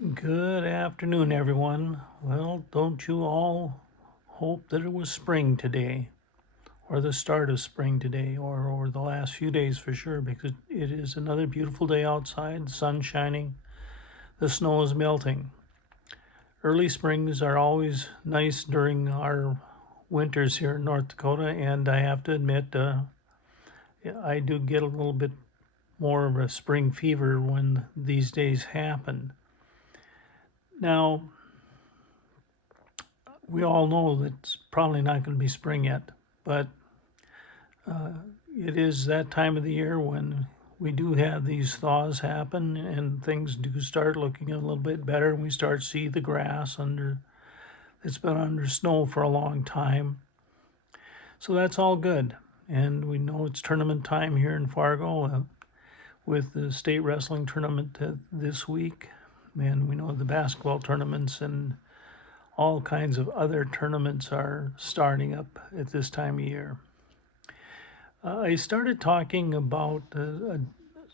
Good afternoon, everyone. Well, don't you all hope that it was spring today, or the start of spring today, or the last few days for sure, because it is another beautiful day outside, the sun shining, the snow is melting. Early springs are always nice during our winters here in North Dakota, and I have to admit, I do get a little bit more of a spring fever when these days happen. Now, we all know that it's probably not going to be spring yet, but it is that time of the year when we do have these thaws happen and things do start looking a little bit better and we start to see the grass under it's been under snow for a long time. So that's all good. And we know it's tournament time here in Fargo with the state wrestling tournament this week. And we know the basketball tournaments and all kinds of other tournaments are starting up at this time of year. I started talking about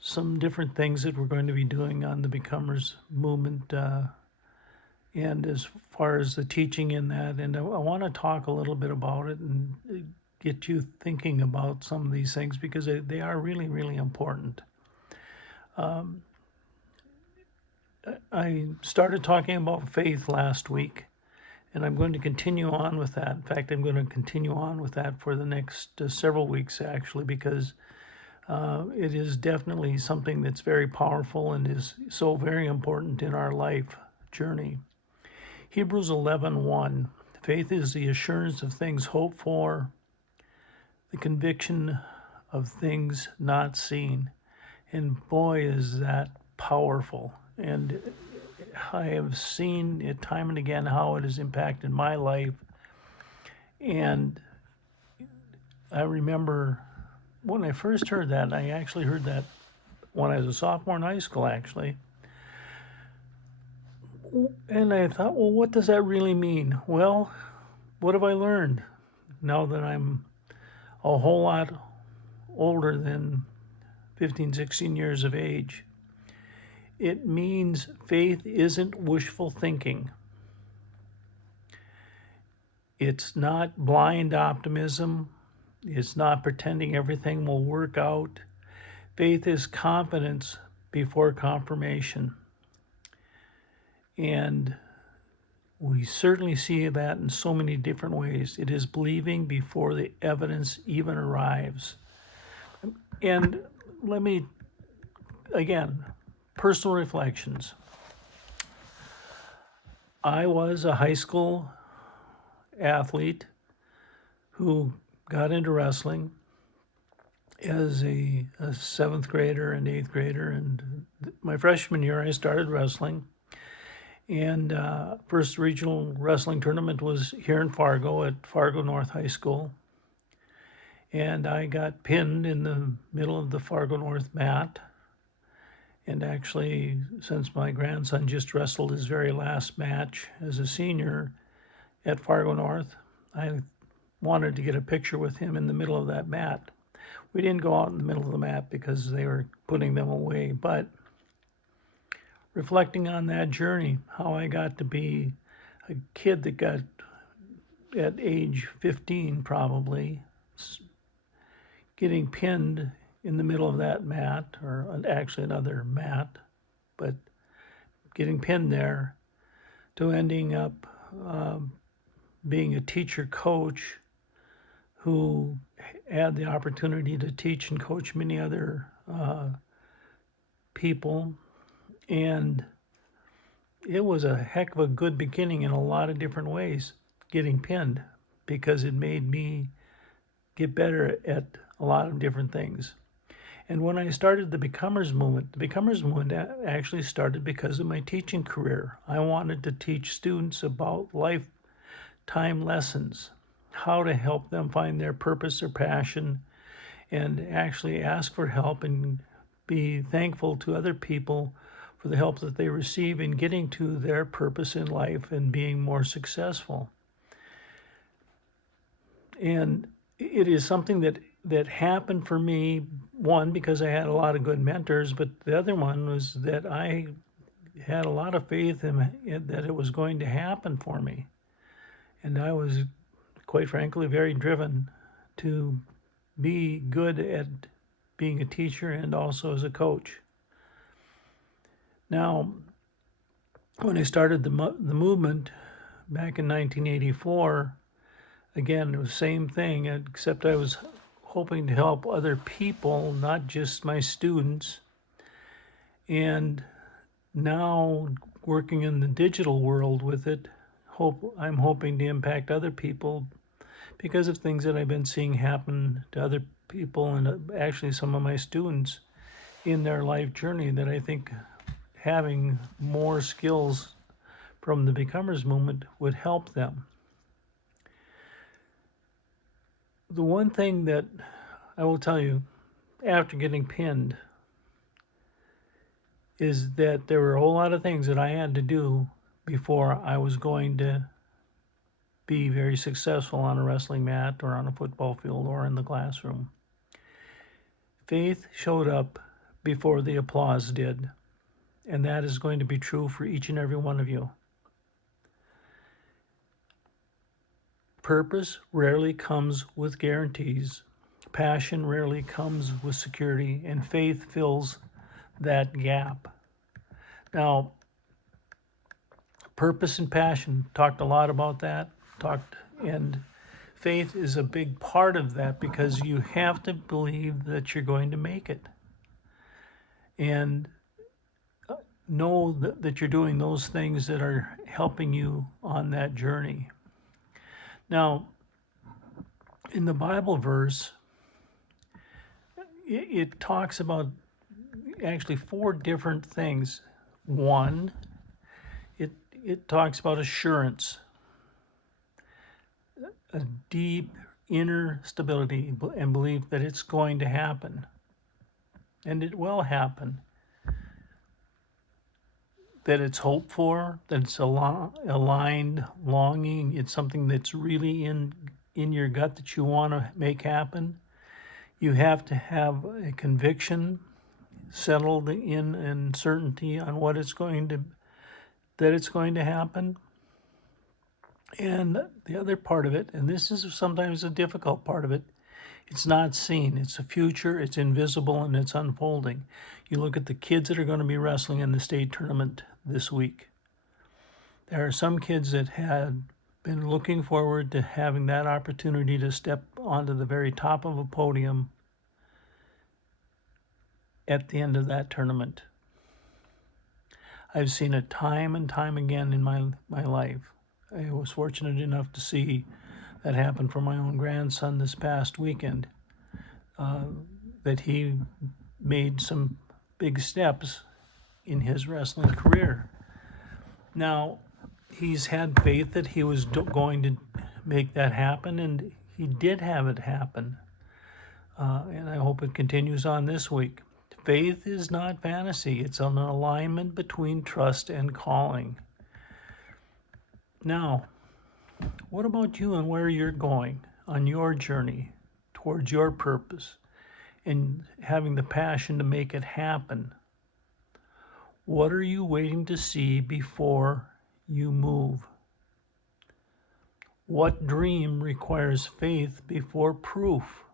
some different things that we're going to be doing on the Becomers movement, and as far as the teaching in that, and I want to talk a little bit about it and get you thinking about some of these things because they are really, really important. I started talking about faith last week, and I'm going to continue on with that. In fact, I'm going to continue on with that for the next several weeks, actually, because it is definitely something that's very powerful and is so very important in our life journey. Hebrews 11:1. Faith is the assurance of things hoped for, the conviction of things not seen. And boy, is that powerful. And I have seen it time and again how it has impacted my life. And I remember when I first heard that, I actually heard that when I was a sophomore in high school, actually. And I thought, well, what does that really mean? Well, what have I learned now that I'm a whole lot older than 15, 16 years of age? It means faith isn't wishful thinking. It's not blind optimism. It's not pretending everything will work out. Faith is confidence before confirmation. And we certainly see that in so many different ways. It is believing before the evidence even arrives. And let me, again, personal reflections. I was a high school athlete who got into wrestling as a seventh grader and eighth grader. And my freshman year, I started wrestling. And first regional wrestling tournament was here in Fargo at Fargo North High School. And I got pinned in the middle of the Fargo North mat. And actually, since my grandson just wrestled his very last match as a senior at Fargo North, I wanted to get a picture with him in the middle of that mat. We didn't go out in the middle of the mat because they were putting them away, but reflecting on that journey, how I got to be a kid that got, at age 15 probably, getting pinned in the middle of that mat, or actually another mat, but getting pinned there, to ending up being a teacher coach who had the opportunity to teach and coach many other people. And it was a heck of a good beginning in a lot of different ways, getting pinned, because it made me get better at a lot of different things. And when I started the Becomers movement actually started because of my teaching career. I wanted to teach students about lifetime lessons, how to help them find their purpose or passion, and actually ask for help and be thankful to other people for the help that they receive in getting to their purpose in life and being more successful. And it is something that happened for me, one, because I had a lot of good mentors, but the other one was that I had a lot of faith in that it was going to happen for me. And I was, quite frankly, very driven to be good at being a teacher and also as a coach. Now, when I started the movement back in 1984, again, it was the same thing, except I was hoping to help other people, not just my students. And now, working in the digital world with it, I'm hoping to impact other people because of things that I've been seeing happen to other people and actually some of my students in their life journey, that I think having more skills from the Becomers movement would help them. The one thing that I will tell you after getting pinned is that there were a whole lot of things that I had to do before I was going to be very successful on a wrestling mat or on a football field or in the classroom. Faith showed up before the applause did, and that is going to be true for each and every one of you. Purpose rarely comes with guarantees. Passion rarely comes with security, and faith fills that gap. Now, purpose and passion, talked a lot about that, and faith is a big part of that because you have to believe that you're going to make it. And know that you're doing those things that are helping you on that journey. Now, in the Bible verse, it talks about actually 4 different things. One, it talks about assurance, a deep inner stability and belief that it's going to happen, and it will happen. That it's hoped for, that it's aligned longing, it's something that's really in your gut that you want to make happen. You have to have a conviction settled in and certainty on what it's going to, that it's going to happen. And the other part of it, and this is sometimes a difficult part of it, it's not seen. It's a future, it's invisible, and it's unfolding. You look at the kids that are going to be wrestling in the state tournament this week. There are some kids that had been looking forward to having that opportunity to step onto the very top of a podium at the end of that tournament. I've seen it time and time again in my life. I was fortunate enough to see that happen for my own grandson this past weekend, that he made some big steps in his wrestling career. Now, he's had faith that he was going to make that happen, and he did have it happen. And I hope it continues on this week. Faith is not fantasy. It's an alignment between trust and calling. Now, what about you and where you're going on your journey towards your purpose and having the passion to make it happen? What are you waiting to see before you move? What dream requires faith before proof?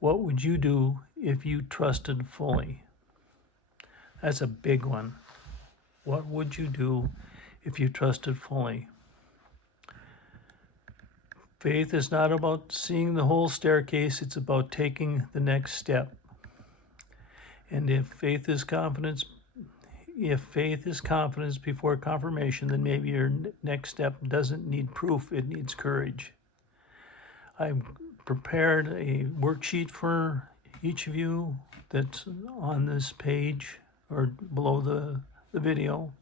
What would you do if you trusted fully? That's a big one. What would you do if you trusted fully? Faith is not about seeing the whole staircase, it's about taking the next step. And if faith is confidence before confirmation, then maybe your next step doesn't need proof, it needs courage. I've prepared a worksheet for each of you that's on this page or below the video,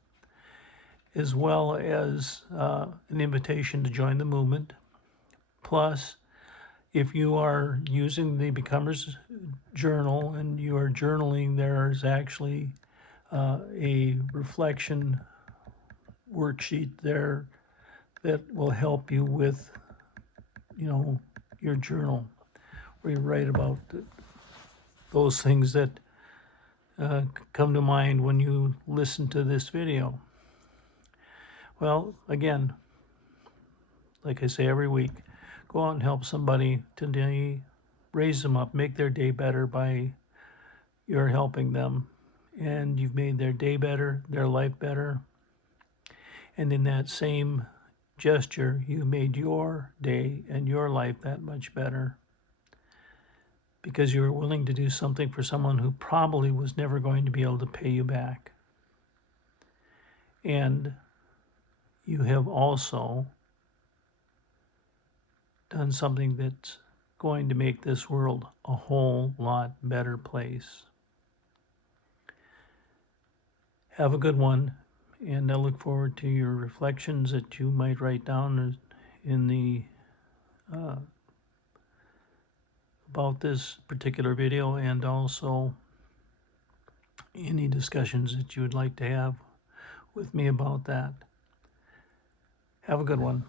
as well as an invitation to join the movement. Plus, if you are using the Becomers Journal and you are journaling, there's actually a reflection worksheet there that will help you with, your journal, where you write about those things that come to mind when you listen to this video? Well, again, like I say every week, go out and help somebody today, raise them up, make their day better by your helping them. And you've made their day better, their life better. And in that same gesture, you made your day and your life that much better because you were willing to do something for someone who probably was never going to be able to pay you back. And you have also done something that's going to make this world a whole lot better place. Have a good one, and I look forward to your reflections that you might write down in the about this particular video, and also any discussions that you would like to have with me about that. Have a good one.